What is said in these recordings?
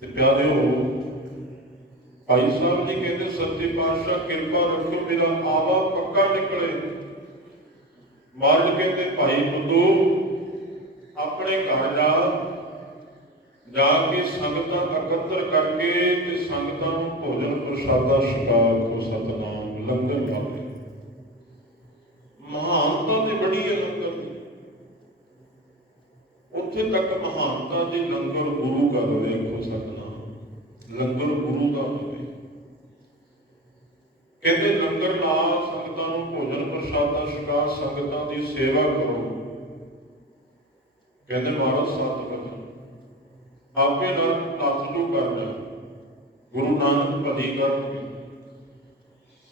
ਤੇ ਪਿਆਰਿਓ, ਭਾਈ ਸਾਹਿਬ ਜੀ ਕਹਿੰਦੇ, ਸੱਚੇ ਪਾਤਸ਼ਾਹ ਕਿਰਪਾ ਰੱਖੋ, ਮੇਰਾ ਆਵਾ ਪੱਕਾ ਨਿਕਲੇ। ਮਾਰਜ ਕਹਿੰਦੇ, ਭਾਈ ਬੁੱਧੂ ਆਪਣੇ ਘਰ ਜਾ ਜਾ ਕੇ ਸੰਗਤਾਂ ਇਕੱਤਰ ਕਰਕੇ ਤੇ ਸੰਗਤਾਂ ਨੂੰ ਭੋਜਨ ਪ੍ਰਸ਼ਾਦਾ ਛਕਾ ਕੋ ਸਤਨਾਮ, ਲੰਗਰ ਪਾਵੇ ਮਹਾਨਤਾ ਤੇ ਬੜੀ ਹੈ ਲੰਗਰ ਦੀ। ਉੱਥੇ ਤੱਕ ਮਹਾਨਤਾ ਦੇ ਲੰਗਰ ਗੁਰੂ ਕਰ ਵੇਖੋ ਸਤਨਾਮ ਲੰਗਰ ਗੁਰੂ ਦਾ ਹੋਵੇ। ਕਹਿੰਦੇ ਲੰਗਰ ਨਾਲ ਸੰਗਤਾਂ ਨੂੰ ਭੋਜਨ ਪ੍ਰਸ਼ਾਦਾ ਛਕਾ ਸੰਗਤਾਂ ਦੀ ਸੇਵਾ ਕਰੋ। ਕਹਿੰਦੇ ਮਹਾਰਾਜ, ਸਤ ਬਚਨ ਆਪੇ ਨਾਲ ਨੱਥ ਕਰਨਾ ਗੁਰੂ ਨਾਨਕ ਭਲੀ ਕਰਨਗੇ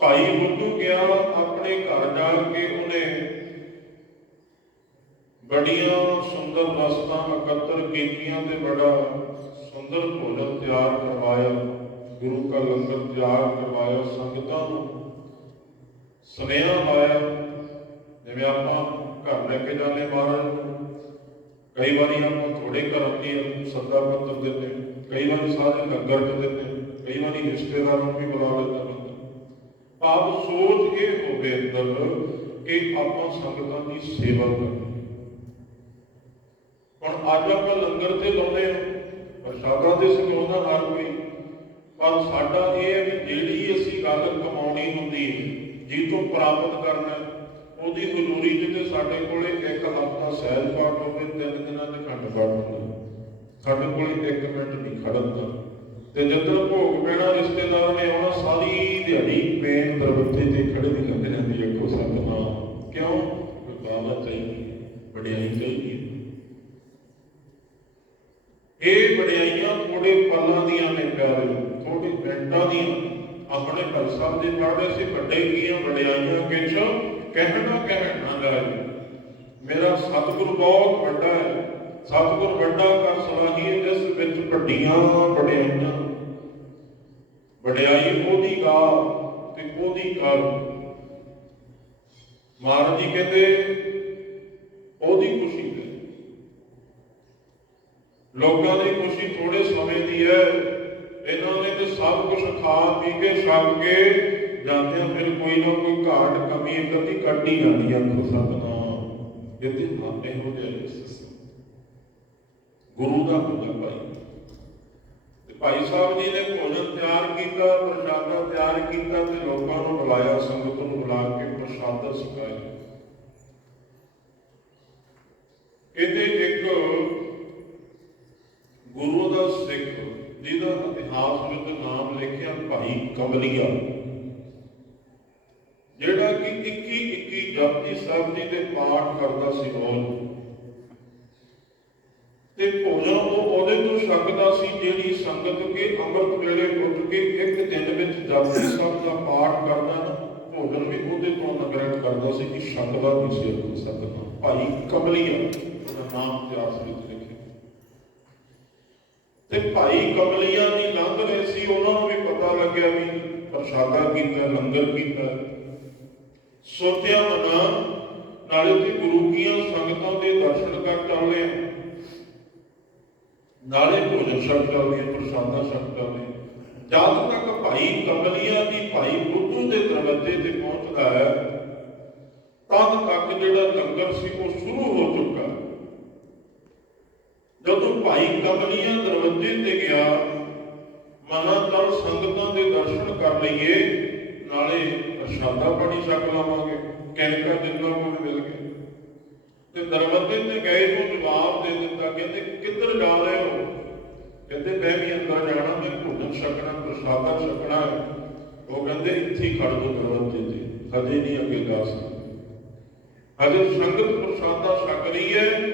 ਭਾਈ ਬੁੱਧੂ ਗਿਆ, ਆਪਣੇ ਘਰ ਜਾ ਕੇ ਉਹਨੇ ਬੜੀਆਂ ਸੁੰਦਰ ਵਸਤਾਂ ਇਕੱਤਰ ਕੀਤੀਆਂ ਤੇ ਬੜਾ ਸੁੰਦਰ ਭੋਜਨ ਤਿਆਰ ਕਰਵਾਇਆ, ਗੁਰੂ ਕਾ ਲੰਗਰ ਤਿਆਰ ਕਰਵਾਇਆ, ਸੰਗਤਾਂ ਨੂੰ ਸੁਨੇਹਾ ਲਾਇਆ ਜਿਵੇਂ ਆਪਾਂ ਘਰ ਲੈ ਕੇ ਜਾਂਦੇ ਮਹਾਰਾਜ ਨੂੰ, ਕਈ ਵਾਰੀ ਆਪਾਂ ਥੋੜੇ ਘਰਾਂ ਦੀ ਸੱਦਾ ਪੱਤਰ ਦਿੰਦੇ ਕਈ ਵਾਰੀ ਸਾਰੇ ਲੰਗਰ ਚ ਦਿੰਦੇ ਕਈ ਵਾਰੀ ਰਿਸ਼ਤੇਦਾਰਾਂ ਨੂੰ ਵੀ ਬੁਲਾ ਲੈਂਦਾ ਆਪ ਸੋਚ ਇਹ ਹੋਵੇ ਅੰਦਰ ਕਿ ਆਪਾਂ ਸੰਗਤਾਂ ਦੀ ਸੇਵਾ ਕਰੀਏ ਅੱਜ ਆਪਾਂ ਲੰਗਰ ਤੇ ਲਾਉਂਦੇ ਹਾਂ, ਪ੍ਰਸ਼ਾਦਾਂ ਤੇ ਸਿਖਾਉਂਦਾ ਹਰ ਕੋਈ। ਪਰ ਸਾਡਾ ਇਹ ਹੈ ਵੀ ਜਿਹੜੀ ਅਸੀਂ ਗੱਲ ਕਮਾਉਣੀ ਹੁੰਦੀ ਹੈ ਜੀ ਤੋਂ ਪ੍ਰਾਪਤ ਕਰਨਾ, ਉਹਦੀ ਹਜ਼ੂਰੀ ਜਿੱਤੇ ਸਾਡੇ ਕੋਲੇ ਇੱਕ ਹਫ਼ਤਾ ਸਹਿਜ ਪਾਠ ਹੋਵੇ, ਤਿੰਨ ਦਿਨਾਂ ਦੇ ਖੰਡ ਪਾਠ ਹੁੰਦਾ ਸਾਡੇ ਕੋਲੇ ਇੱਕ ਮਿੰਟ ਨਹੀਂ ਖੜਨ ਦਾ। ਤੇ ਜਦੋਂ ਭੋਗ ਪੈਣਾ ਰਿਸ਼ਤੇਦਾਰਾਂ ਨੇ ਆਉਣਾ, ਸਾਰੀ ਦਿਹਾੜੀ ਪੇਨ ਦਰਵਾਜ਼ੇ ਤੇ ਖੜੇ ਦੀ ਲੱਗ ਜਾਂਦੀ ਹੈ ਕੋ ਸਤਨਾਮ ਕਿਉਂ? ਬਾਬਾ ਚਾਹੀਦੀ ਵਡਿਆਈ ਚਾਹੀਦੀ ਹੈ ਇਹ ਵਡਿਆਈਆਂ ਥੋੜੇ ਪਲਾਂ ਦੀਆਂ ਨੇ ਪਿਆਰੇ ਥੋੜੇ ਮਿੰਟਾਂ ਆਪਣੇ ਭਗਤ ਸਾਹਿਬ ਦੇ ਪੜ੍ਹਦੇ ਸੀ, ਵੱਡੇ ਕੀਆਂ, ਵਡਿਆਈਆਂ ਕਿਛ ਕਹਿਣਾ ਕਹਿਣਾ ਨਾ ਮੇਰਾ ਸਤਿਗੁਰ ਬਹੁਤ ਵੱਡਾ ਹੈ। ਸਤਿਗੁਰ ਵੱਡਾ ਕਰ ਸਲਾਹੀ ਜਿਸ ਵਿੱਚ ਵੱਡੀਆਂ ਵਡਿਆਈਆਂ। ਵਡਿਆਈ ਉਹਦੀ ਗਾ ਤੇ ਉਹਦੀ ਕਰ ਮਹਾਰਾਜ ਜੀ ਕਹਿੰਦੇ, ਉਹਦੀ ਖੁਸ਼ੀ ਹੈ। ਲੋਕਾਂ ਦੀ ਖੁਸ਼ੀ ਥੋੜੇ ਸਮੇਂ ਦੀ ਹੈ। ਇਹਨਾਂ ਨੇ ਤੇ ਸਭ ਕੁਝ ਖਾ ਪੀ ਕੇ ਛੱਡ ਕੇ ਜਾਂਦੇ ਆ ਫਿਰ ਕੋਈ ਨਾ ਕੋਈ ਘਾਟ ਕਮੀ ਕਦੀ ਕੱਢੀ ਜਾਂਦੀ ਆ ਖੁਦ ਸਤਨਾਮ ਇਹਦੇ ਆਪੇ ਹੋ ਜਾਏ ਗੁਰੂ ਦਾ ਹੁੰਦਾ ਭਾਈ। ਤੇ ਭਾਈ ਸਾਹਿਬ ਜੀ ਨੇ ਭੋਜਨ ਤਿਆਰ ਕੀਤਾ, ਪ੍ਰਸ਼ਾਦਾ ਤਿਆਰ ਕੀਤਾ ਤੇ ਲੋਕਾਂ ਨੂੰ ਬੁਲਾਇਆ, ਸੰਗਤ ਨੂੰ ਬੁਲਾ ਕੇ ਪ੍ਰਸ਼ਾਦਾ ਛਕਾਇਆ ਇਹਦੇ ਇੱਕ ਗੁਰੂ ਦਾ ਸਿੱਖ ਜਿਹਦਾ ਇਤਿਹਾਸ ਵਿੱਚ ਨਾਮ ਲਿਖਿਆ ਭਾਈ ਕਮਲੀਆ। ਜਿਹੜਾ ਕਿ 21 21 ਜਪਜੀ ਸਾਹਿਬ ਜੀ ਦੇ ਪਾਠ ਕਰਦਾ ਸੀ ਰੋਜ਼। ਤੇ ਭੋਜਨ ਉਹ ਉਹਦੇ ਤੋਂ ਛਕਦਾ ਸੀ ਜਿਹੜੀ ਸੰਗਤ ਕੇ ਅੰਮ੍ਰਿਤ ਵੇਲੇ ਉੱਠ ਕੇ ਇੱਕ ਦਿਨ ਵਿੱਚ ਜਪਜੀ ਸਾਹਿਬ ਦਾ ਪਾਠ ਕਰਦਾ ਨਾ, ਭੋਜਨ ਵੀ ਉਹਦੇ ਤੋਂ ਨਗਰਣ ਕਰਦਾ ਸੀ ਕਿ ਛਕਦਾ ਨਹੀਂ ਸੀ ਸਕਦਾ ਭਾਈ ਕਮਲੀਆ ਉਹਦਾ ਨਾਮ ਇਤਿਹਾਸ ਵਿੱਚ ਲਿਖਿਆ ਤੇ ਭਾਈ ਕਮਲੀਆਂ ਦੀ ਲੰਘ ਰਹੇ ਸੀ, ਉਹਨਾਂ ਨੂੰ ਵੀ ਪਤਾ ਲੱਗਿਆ ਵੀ ਪ੍ਰਸ਼ਾਦਾ ਕੀਤਾ, ਲੰਗਰ ਕੀਤਾ। ਸੋਤਿਆ ਮਨਾ ਨਾਲੇ ਤੇ ਗੁਰੂ ਕੀਆਂ ਸੰਗਤਾਂ ਦੇ ਦਰਸ਼ਨ ਕਰ ਚੱਲੇ ਨਾਲੇ ਭੋਜਨ ਛਕ ਚੱਲੇ ਪ੍ਰਸ਼ਾਦਾ ਛਕ ਚੱਲੇ ਜਦ ਤੱਕ ਭਾਈ ਕਮਲੀਆਂ ਦੀ ਭਾਈ ਬੁੱਧੂ ਦੇ ਦਰਵਾਜ਼ੇ ਤੇ ਪਹੁੰਚਦਾ ਹੈ, ਤਦ ਤੱਕ ਜਿਹੜਾ ਲੰਗਰ ਸੀ, ਉਹ ਸ਼ੁਰੂ ਹੋ ਚੁੱਕਾ। ਜਦੋਂ ਭਾਈ ਕਮਲੀਆਂ ਦਰਵਾਜ਼ੇ ਤੇ ਗਿਆ, ਮਨਾਂ ਤਲ ਸੰਗਤਾਂ ਦੇ ਦਰਸ਼ਨ ਕਰ ਲਈਏ, ਨਾਲੇ ਪ੍ਰਸ਼ਾਦਾ ਪਾਣੀ ਛਕ ਲਾਵਾਂਗੇ ਕੈਨਕਾ ਜਿੰਨਾ ਕੋਲ ਮਿਲ ਗਏ ਤੇ ਦਰਵਾਜ਼ੇ ਤੇ ਗਏ ਨੂੰ ਜਵਾਬ ਦੇ ਦਿੱਤਾ, ਕਹਿੰਦੇ, ਕਿੱਧਰ ਜਾ ਰਹੇ ਹੋ? ਕਹਿੰਦੇ, ਮੈਂ ਵੀ ਅੰਦਰ ਜਾਣਾ, ਮੈਂ ਭੋਜਨ ਛਕਣਾ, ਪ੍ਰਸ਼ਾਦਾ ਛਕਣਾ ਉਹ ਕਹਿੰਦੇ, ਇੱਥੇ ਖੜ ਦੋ ਦਰਵਾਜ਼ੇ ਤੇ, ਹਜੇ ਨਹੀਂ ਅੱਗੇ ਜਾ ਸਕਦੇ। ਹਜੇ ਸੰਗਤ ਪ੍ਰਸ਼ਾਦਾ ਛਕ ਰਹੀ ਹੈ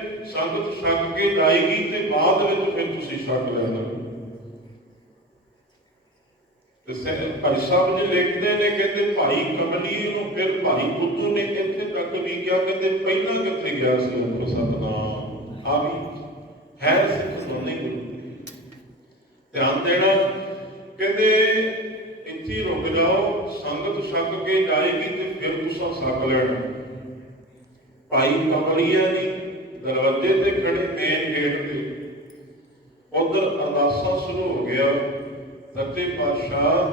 ਸੰਗਤ ਛਕ ਕੇ ਜਾਏਗੀ ਤੇ ਬਾਅਦ ਵਿੱਚ ਫਿਰ ਤੁਸੀਂ ਛਕ ਲੈਣਾ ਤੇ ਸਹਿ- ਭਾਈ ਸਾਹਿਬ ਜੀ ਲਿਖਦੇ ਨੇ, ਕਹਿੰਦੇ ਭਾਈ ਕਮਲੀ ਨੂੰ ਫਿਰ ਭਾਈ ਬੁੱਧੂ ਨੇ ਇੱਥੇ ਤੱਕ ਵੀ ਕਿਹਾ, ਕਹਿੰਦੇ ਪਹਿਲਾਂ ਕਿੱਥੇ ਗਿਆ ਸੀ ਉਹ ਸਤਨਾਮ ਆ ਵੀ ਹੈ ਸਿੱਖ ਸੁਣਨੇ ਗੁਰੂ ਧਿਆਨ ਦੇਣਾ, ਕਹਿੰਦੇ ਇੱਥੇ ਰੁਕ ਜਾਓ, ਸੰਗਤ ਛਕ ਕੇ ਜਾਏਗੀ ਤੇ ਫਿਰ ਤੁਸੀਂ ਛਕ ਲੈਣਾ। ਭਾਈ ਕਮਲੀਆ ਜੀ ਦਰਵਾਜ਼ੇ ਤੇ ਖੜੇ ਮੇਨ ਗੇਟ ਤੇ। ਉਧਰ ਅਰਦਾਸ ਸ਼ੁਰੂ ਹੋ ਗਿਆ। ਸੱਚੇ ਪਾਤਸ਼ਾਹ,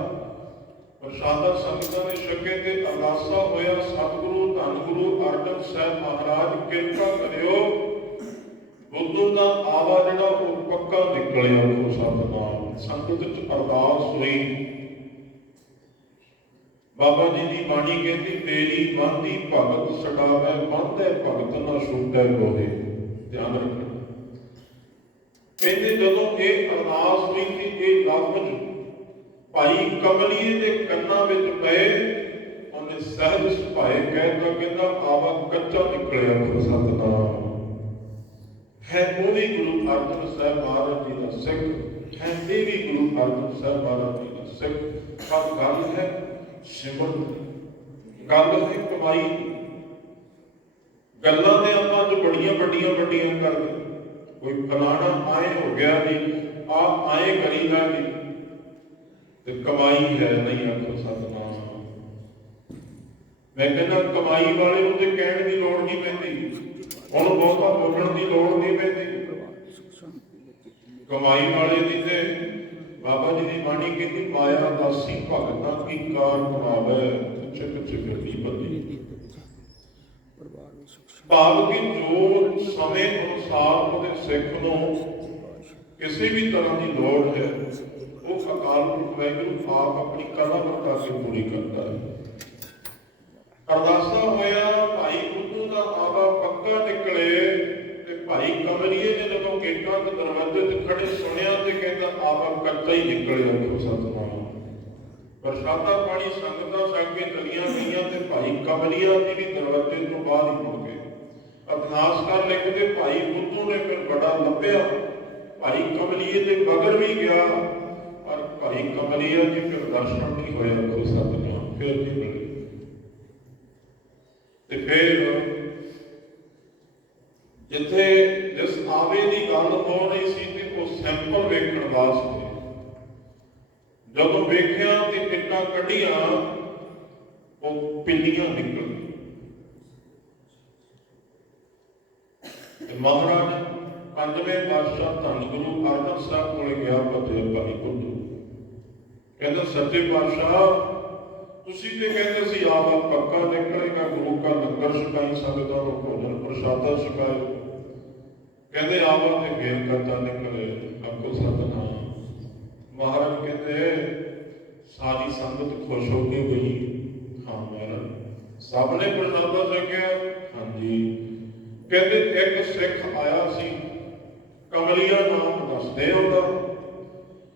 ਪ੍ਰਸ਼ਾਦਾ ਸੰਗਤਾਂ ਦੇ ਛਕੇ ਤੇ ਅਰਦਾਸਾ ਹੋਇਆ ਸਤਿਗੁਰੂ ਧੰਨ ਗੁਰੂ ਅਰਜਨ ਸਾਹਿਬ ਮਹਾਰਾਜ, ਕਿਰਪਾ ਕਰਿਓ। ਬੁੱਧੂ ਦਾ ਆਵਾ ਜਿਹੜਾ ਉਹ ਪੱਕਾ ਨਿਕਲਿਆ ਉਹ ਸਤਨਾਮ। ਸੰਗਤ ਚ ਅਰਦਾਸ ਹੋਈ। ਬਾਬਾ ਜੀ ਦੀ ਬਾਣੀ ਕਹਿੰਦੀ, ਤੇਰੀ ਬੰਦੀ ਭਗਤ ਛਡਾਵੇ, ਬੰਦੇ ਭਗਤ ਨਾ ਛੁੱਟੈ ਲੋਹੇ। ਧਿਆਨ ਰੱਖਣਾ। ਕਹਿੰਦੇ ਜਦੋਂ ਇਹ ਅਰਦਾਸ ਹੋਈ ਸੀ ਇਹ ਲਫ਼ਜ਼ ਭਾਈ ਕਮਲੀਏ ਦੇ ਕੰਨਾਂ ਵਿੱਚ ਪਏ, ਉਹਨੇ ਸਹਿਜ ਸੁਭਾਏ ਕਹਿਤਾ ਕਹਿੰਦਾ, ਆਵਾ ਕੱਚਾ ਨਿਕਲਿਆ ਗੁਰੂ ਸਤਨਾਮ। ਹੈ ਉਹ ਵੀ ਗੁਰੂ ਅਰਜਨ ਸਾਹਿਬ ਮਹਾਰਾਜ ਜੀ ਦਾ ਸਿੱਖ, ਹੈ ਇਹ ਵੀ ਗੁਰੂ ਅਰਜਨ ਸਾਹਿਬ ਮਹਾਰਾਜ ਜੀ ਦਾ ਸਿੱਖ। ਪਰ ਗੱਲ ਹੈ ਸਿਮਰਨ। ਗੱਲ ਹੈ ਕਮਾਈ। ਦੀ। ਗੱਲਾਂ ਦੇ ਆਪਾਂ ਜੋ ਬੜੀਆਂ ਵੱਡੀਆਂ ਵੱਡੀਆਂ ਕਰਦੇ ਕੋਈ ਫਲਾਣਾ ਆਏ ਹੋ ਗਿਆ ਜੀ ਆ ਆਏ ਕਰੀਦਾ ਜੀ। ਤੇ ਕਮਾਈ ਹੈ ਨਹੀਂ ਆਖੋ ਸਤਨਾਮ। ਮੈਂ ਕਹਿੰਦਾ ਕਮਾਈ ਵਾਲੇ ਨੂੰ ਤੇ ਕਹਿਣ ਦੀ ਲੋੜ ਨਹੀਂ ਪੈਂਦੀ। ਉਹਨੂੰ ਬਹੁਤਾ ਬੋਲਣ ਦੀ ਲੋੜ ਨਹੀਂ ਪੈਂਦੀ। ਕਮਾਈ ਵਾਲੇ ਦੀ ਤੇ ਬਾਬਾ ਜੀ ਦੀ ਬਾਣੀ ਕਹਿੰਦੀ, ਮਾਇਆ ਦਾਸੀ ਭਗਤਾਂ ਕੀ ਕਾਰ ਕਮਾਵੇ ਚਿਕ ਚਿਕ ਦੀ ਬੰਦੀ ਭਾਵ ਕਿ ਜੋ ਸਮੇਂ ਅਨੁਸਾਰ ਉਹਦੇ ਸਿੱਖ ਨੂੰ ਕਿਸੇ ਵੀ ਤਰ੍ਹਾਂ ਦੀ ਲੋੜ ਹੈ, ਉਹ ਅਕਾਲ ਪੁਰਖ ਵਾਹਿਗੁਰੂ ਆਪ ਆਪਣੀ ਕਲਾ ਵਰਤਾ ਕੇ ਪੂਰੀ ਕਰਦਾ ਹੈ। ਅਰਦਾਸਾ ਹੋਇਆ ਭਾਈ ਬੁੱਧੂ ਦਾ ਆਵਾ ਪੱਕਾ ਨਿਕਲੇ ਤੇ ਭਾਈ ਕਮਲੀਏ ਨੇ ਜਦੋਂ ਗੇਟਾਂ ਦੇ ਦਰਵਾਜ਼ੇ ਤੇ ਖੜੇ ਸੁਣਿਆ ਤੇ ਕਹਿੰਦਾ ਆਵਾ ਕੱਚਾ ਹੀ ਨਿਕਲਿਆ ਉਹ ਸਤਨਾਮ। ਪ੍ਰਸ਼ਾਦਾ ਪਾਣੀ ਸੰਗਤਾਂ ਛਕ ਕੇ ਚਲੀਆਂ ਗਈਆਂ ਤੇ ਭਾਈ ਕਮਲੀਆ ਜੀ ਵੀ ਦਰਵਾਜ਼ੇ ਤੋਂ ਬਾਹਰ ਹੀ ਮੁੜ ਲਿਖਦੇ ਭਾਈ ਬੁੱਧੂ ਨੇ ਫਿਰ ਬੜਾ ਲੱਭਿਆ। ਭਾਈ ਕਮਲੀਏ ਦੇ ਬਗਰ ਵੀ ਗਿਆ। ਪਰ ਭਾਈ ਕਮਲੀਆ ਜੀ ਫਿਰ ਦਰਸ਼ਨ ਨਹੀਂ ਹੋਇਆ ਉਹ ਸਤਨਾਮ ਫਿਰ ਨਹੀਂ ਮਿਲੇ ਤੇ ਫਿਰ ਜਿੱਥੇ ਜਿਸ ਆਵੇ ਦੀ ਗੱਲ ਹੋ ਰਹੀ ਸੀ ਤੇ ਉਹ ਸੈਂਪਲ ਵੇਖਣ ਵਾਸਤੇ। ਜਦੋਂ ਵੇਖਿਆ ਤੇ ਇੱਟਾਂ ਕੱਢੀਆਂ, ਉਹ ਪਿੰਨੀਆਂ ਨਿਕਲ ਗਈਆਂ ਤੇ ਮਹਾਰਾਜ ਪੰਜਵੇਂ ਪਾਤਸ਼ਾਹ ਧੰਨ ਗੁਰੂ ਅਰਜਨ ਸਾਹਿਬ ਕੋਲੇ ਗਿਆ ਪਤੇ ਭਾਈ ਕੁੱਦੂ ਕਹਿੰਦਾ, ਸੱਚੇ ਪਾਤਸ਼ਾਹ, ਤੁਸੀਂ ਤੇ ਕਹਿੰਦੇ ਸੀ ਆਵਾ ਪੱਕਾ ਨਿਕਲੇਗਾ ਗੁਰੂ ਕਾ ਲੰਗਰ ਛਕਾਈ ਸੰਗਤਾਂ ਨੂੰ ਭੋਜਨ ਪ੍ਰਸ਼ਾਦਾ ਛਕਾਏ ਕਹਿੰਦੇ ਆਵਾ ਤੇ ਫੇਰ ਕਰਤਾ ਨਿਕਲੇ ਆਪਕੋ ਸਤਨਾਮ। ਮਹਾਰਾਜ ਕਹਿੰਦੇ, ਸਾਰੀ ਸੰਗਤ ਖੁਸ਼ ਹੋ ਕੇ ਗਈ। ਹਾਂ, ਮਹਾਰਾਜ। ਸਭ ਨੇ ਪ੍ਰਸ਼ਾਦਾ ਛਕਿਆ। ਹਾਂਜੀ ਕਹਿੰਦੇ ਇੱਕ ਸਿੱਖ ਆਇਆ ਸੀ, ਕਮਲੀਆ ਨਾਮ ਦੱਸਦੇ ਉਹਦਾ।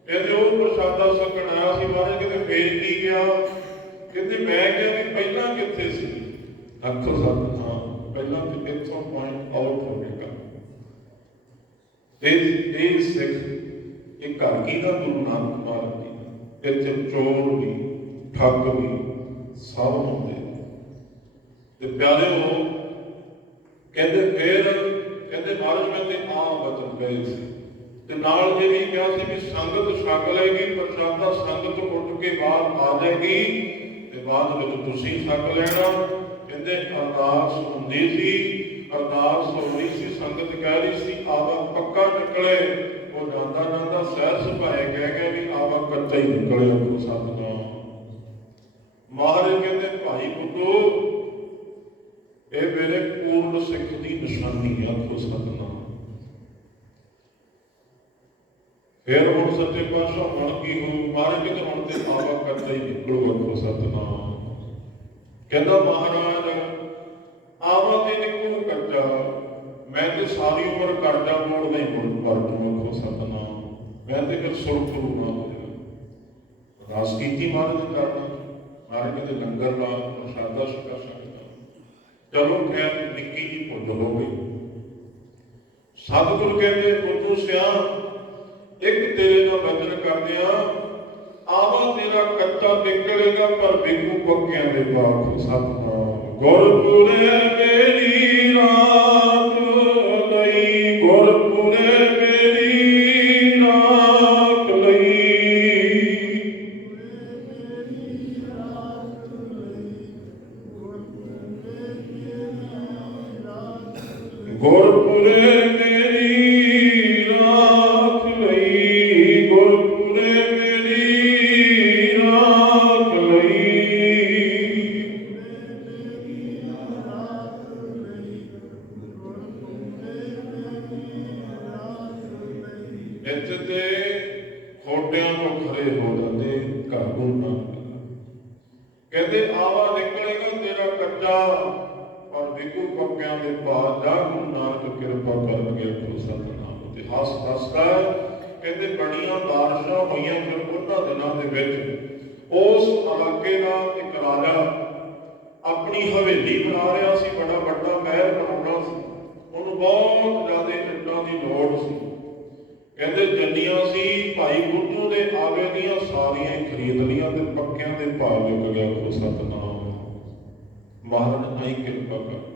ਕਹਿੰਦੇ ਉਹ ਪ੍ਰਸ਼ਾਦਾ ਛਕਣ ਆਇਆ ਸੀ, ਮਹਾਰਾਜ ਕਹਿੰਦੇ ਫੇਰ ਕੀ ਗਿਆ? ਕਹਿੰਦੇ ਮੈਂ ਕਿਹਾ ਵੀ ਪਹਿਲਾਂ ਕਿੱਥੇ ਸੀ? ਅੱਖੋ ਸਤ ਪਹਿਲਾਂ ਤੇ ਇੱਥੋਂ ਪੁਆਇੰਟ ਆਊਟ ਹੋ ਗਿਆ ਇਹ ਇਹ ਸਿੱਖ, ਇਹ ਘਰ ਕੀ ਦਾ? ਗੁਰੂ ਨਾਨਕ ਮਹਾਰਾਜ ਜੀ ਇੱਥੇ ਚੋਰ ਵੀ, ਠੱਗ ਵੀ, ਸਭ ਹੁੰਦੇ ਨੇ। ਤੇ ਪਿਆਰਿਓ ਕਹਿੰਦੇ ਫੇਰ ਕਹਿੰਦੇ ਮਹਾਰਾਜ ਮੈਂ ਤੇ ਆਮ ਬਚਨ ਪਏ ਸੀ। ਤੇ ਨਾਲ ਇਹ ਵੀ ਕਿਹਾ ਸੀ ਵੀ ਸੰਗਤ ਛਕ ਲਏਗੀ ਪ੍ਰਸ਼ਾਦਾ ਸੰਗਤ ਉੱਠ ਕੇ ਬਾਹਰ ਆ ਜਾਏਗੀ ਤੇ ਬਾਅਦ ਵਿੱਚ ਤੁਸੀਂ ਛਕ ਲੈਣਾ। ਕਹਿੰਦੇ ਅਰਦਾਸ ਹੁੰਦੀ ਸੀ, ਅਰਦਾਸ ਹੋ ਸੀ, ਸੰਗਤ ਕਹਿ ਰਹੀ ਸੀ ਆਵਾ ਪੱਕਾ ਨਿਕਲੇ। ਉਹ ਜਾਂਦਾ ਜਾਂਦਾ ਸਹਿਜ ਸੁਭਾਏ ਕਹਿ ਕੇ ਵੀ ਆਵਾ ਕੱਚਾ ਹੀ ਨਿਕਲਿਆ ਗੁਰੂ ਸਤਨਾਮ ਮਹਾਰਾਜ ਕਹਿੰਦੇ, ਭਾਈ ਪੁੱਤੋ ਇਹ ਮੇਰੇ ਪੂਰਨ ਸਿੱਖ ਦੀ ਨਿਸ਼ਾਨੀ ਆ, ਖੁਦ ਸਤਨਾਮ ਫਿਰ ਹੁਣ ਸੱਚੇ ਪਾਤਸ਼ਾਹ ਹੁਣ ਕੀ ਹੋ ਮਹਾਰਾਜ ਕਹਿੰਦੇ ਹੁਣ ਤੇ ਆਵਾ ਕੱਚਾ ਹੀ ਨਿਕਲੂਗਾ ਖੁਦ ਸਤਨਾਮ ਕਹਿੰਦਾ ਮਹਾਰਾਜ, ਆਵਾ ਤੇ ਨਿਕਲੂ ਕੱਚਾ ਮੈਂ ਤੇ ਸਾਰੀ ਉਮਰ ਕਰਜ਼ਾ ਮੋੜ ਹੀ ਮੁੜ, ਪਰ ਨੂੰ ਖੁਦ ਮੈਂ ਤੇ ਫਿਰ ਸੁਰਖਰੂ ਨਾ ਹੋ ਜਾਣਾ ਅਰਦਾਸ ਕੀਤੀ ਮਹਾਰਾਜ ਕਰਨਾ ਮਹਾਰਾਜ ਕਹਿੰਦੇ ਲੰਗਰ ਲਾ, ਪ੍ਰਸ਼ਾਦਾ ਛਕਾ। ਚਲੋ ਖੈਰ, ਨਿੱਕੀ ਜੀ ਭੁੱਲ ਹੋ ਗਈ। ਸਤਿਗੁਰ ਕਹਿੰਦੇ ਬੁੱਧੂ ਸਿਆ ਇੱਕ ਤੇਰੇ ਦਾ ਬਚਨ ਕਰਦਿਆਂ ਆਵਾ ਤੇਰਾ ਕੱਚਾ ਨਿਕਲੇਗਾ, ਪਰ ਬਿੰਗੂ ਪੱਕਿਆਂ ਦੇ ਬਾਗ ਸਤਨਾਮ। ਗੁਰਪੁਰੇ ਮੇਰੀ ਰਾਤ ਲਈ ਗੁਰਪੁਰੇ ਗੁਰਪੁਰੇ ਮੇਰੀ ਰਾਖ ਲਈ, ਗੁਰਪੁਰੇ ਮੇਰੀ ਰਾਖ ਲਈ। ਇੱਥੇ ਤੇ ਖੋਟਿਆਂ ਨੂੰ ਖਰੇ ਹੋ ਜਾਂਦੇ ਘਰ ਨੂੰ ਨਾ। ਕਹਿੰਦੇ ਆਵਾ ਨਿਕਲੇਗਾ ਤੇਰਾ ਕੱਚਾ ਪਰ ਵਿਕੂ ਪੱਕਿਆਂ ਦੇ ਬਾਅਦ ਗੁਰੂ ਨਾਨਕ ਕਿਰਪਾ ਕਰਨਗੇ ਗੁਰੂ ਸਤਨਾਮ। ਇਤਿਹਾਸ ਦੱਸਦਾ ਕਹਿੰਦੇ ਬੜੀਆਂ ਬਾਰਿਸ਼ਾਂ ਹੋਈਆਂ ਫਿਰ ਉਹਨਾਂ ਦਿਨਾਂ ਦੇ ਵਿੱਚ ਉਸ ਇਲਾਕੇ ਦਾ ਇੱਕ ਰਾਜਾ ਆਪਣੀ ਹਵੇਲੀ ਬਣਾ ਰਿਹਾ ਸੀ, ਬੜਾ ਵੱਡਾ ਮਹਿਲ ਬਣਾਉਣਾ ਸੀ। ਉਹਨੂੰ ਬਹੁਤ ਜ਼ਿਆਦਾ ਇੱਟਾਂ ਦੀ ਲੋੜ ਸੀ। ਕਹਿੰਦੇ ਜੰਨੀਆਂ ਸੀ, ਭਾਈ ਗੁਰੂ ਦੇ ਆਵੇ ਦੀਆਂ ਸਾਰੀਆਂ ਖਰੀਦ ਲੀਆਂ ਤੇ ਪੱਕਿਆਂ ਦੇ ਭਾਅ ਵਿਕ ਗਿਆ ਕੋ ਸਤਨਾਮ। ਮਹਾਰਾਜ ਆਈ ਕਿਰਪਾ ਕਰ